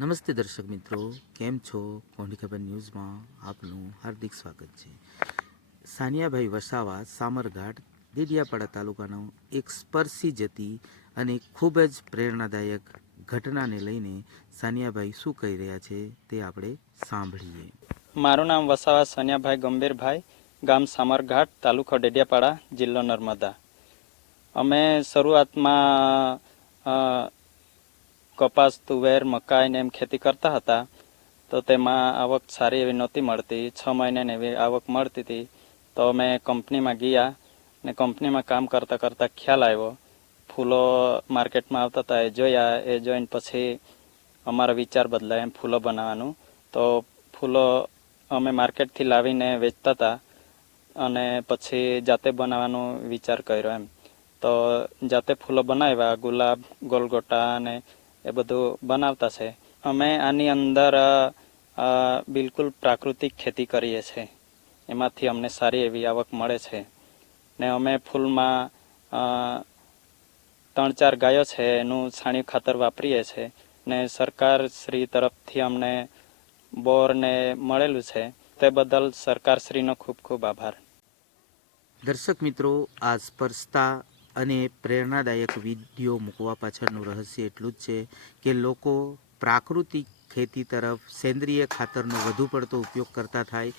નમસ્તે દર્શક મિત્રો, કેમ છો? કોંડી ખબર ન્યૂઝમાં આપનું હાર્દિક સ્વાગત છે. સાનિયાભાઈ વસાવા, સામરઘાટ, દેડિયાપાડા તાલુકાનો એક સ્પર્શી જતી અને ખૂબ જ પ્રેરણાદાયક ઘટનાને લઈને સાનિયાભાઈ શું કહી રહ્યા છે તે આપણે સાંભળીએ. મારું નામ વસાવા સાનિયાભાઈ ગંભીરભાઈ, ગામ સામરઘાટ, તાલુકો ડેડિયાપાડા, જિલ્લો નર્મદા. અમે શરૂઆતમાં કપાસ, તુવેર, મકાઈ ને એમ ખેતી કરતા હતા, તો તેમાં આવક સારી એવી નહોતી મળતી. છ મહિને એવી આવક મળતી હતી. તો અમે કંપનીમાં ગયા ને કંપનીમાં કામ કરતા કરતા ખ્યાલ આવ્યો. ફૂલો માર્કેટમાં આવતા હતા, એ જોયા, એ જોઈને પછી અમારો વિચાર બદલાય એમ ફૂલો બનાવવાનું. તો ફૂલો અમે માર્કેટથી લાવીને વેચતા હતા અને પછી જાતે બનાવવાનો વિચાર કર્યો એમ. તો જાતે ફૂલો બનાવ્યા, ગુલાબ, ગોલગોટા અને એ બધું બનાવતા છે. અમે આની અંદર બિલકુલ પ્રાકૃતિક ખેતી કરીએ છીએ. એમાંથી અમને સારી એવી આવક મળે છે. ને અમે ફૂલમાં ત્રણ ચાર ગાયો છે, એનું છાણિયું ખાતર વાપરીએ છીએ ને સરકાર શ્રી તરફથી અમને બોરને મળેલું છે. તે બદલ સરકારશ્રીનો ખૂબ ખૂબ આભાર. દર્શક મિત્રો, આ સ્પર્શતા અને પ્રેરણાદાયક વીડિયો મૂકવા પાછળનું રહસ્ય એટલું જ છે કે લોકો પ્રાકૃતિક ખેતી તરફ સેન્દ્રિય ખાતરનો વધુ પડતો ઉપયોગ કરતા થાય,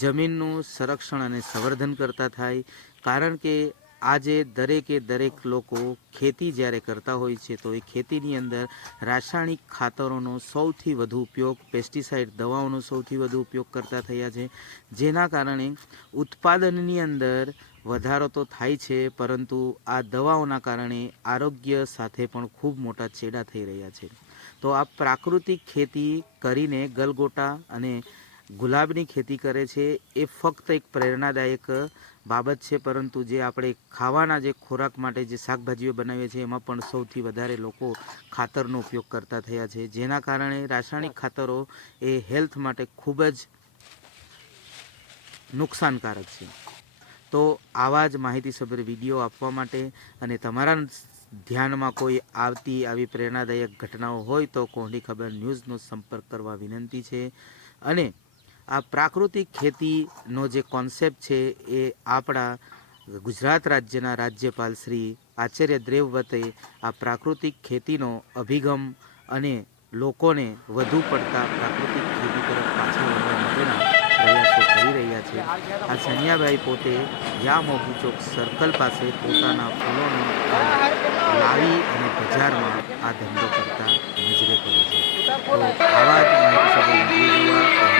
જમીનનું સંરક્ષણ અને સંવર્ધન કરતા થાય, કારણ કે આજે દરેકે દરેક લોકો ખેતી જ્યારે કરતા હોય છે તો એ ખેતીની અંદર રાસાયણિક ખાતરોનો સૌથી વધુ ઉપયોગ, પેસ્ટિસાઇડ દવાઓનો સૌથી વધુ ઉપયોગ કરતા થયા છે, જેના કારણે ઉત્પાદનની અંદર વધારો તો થાય છે, પરંતુ આ દવાઓના કારણે આરોગ્ય સાથે પણ ખૂબ મોટા છેડા થઈ રહ્યા છે. તો આ પ્રાકૃતિક ખેતી કરીને ગલગોટા અને ગુલાબની ખેતી કરે છે, એ ફક્ત એક પ્રેરણાદાયક બાબત છે, પરંતુ જે આપણે ખાવાના જે ખોરાક માટે જે શાકભાજીઓ બનાવીએ છીએ, એમાં પણ સૌથી વધારે લોકો ખાતરનો ઉપયોગ કરતા થયા છે. જેના કારણે રાસાયણિક ખાતરો એ હેલ્થ માટે ખૂબ જ નુકસાનકારક છે. તો આવા જ માહિતીસભર વીડિયો આપવા માટે અને તમારા ધ્યાનમાં કોઈ આવતી આવી પ્રેરણાદાયક ઘટનાઓ હોય તો કોંડી ખબર ન્યૂઝનો સંપર્ક કરવા વિનંતી છે. અને આ પ્રાકૃતિક ખેતીનો જે કોન્સેપ્ટ છે એ આપણા ગુજરાત રાજ્યના રાજ્યપાલ શ્રી આચાર્ય દેવવ્રતે આ પ્રાકૃતિક ખેતીનો અભિગમ અને લોકોને વધુ પડતા પ્રાકૃતિક ખેતી તરફ પાછળ વળવા માટેના છે. આ સણિયાભાઈ પોતે યા મોગી ચોક સર્કલ પાસે પોતાના ફૂલોને લાવી અને બજારમાં આ ધંધો કરતા નજરે પડે છે. તો આવા જ માહિતી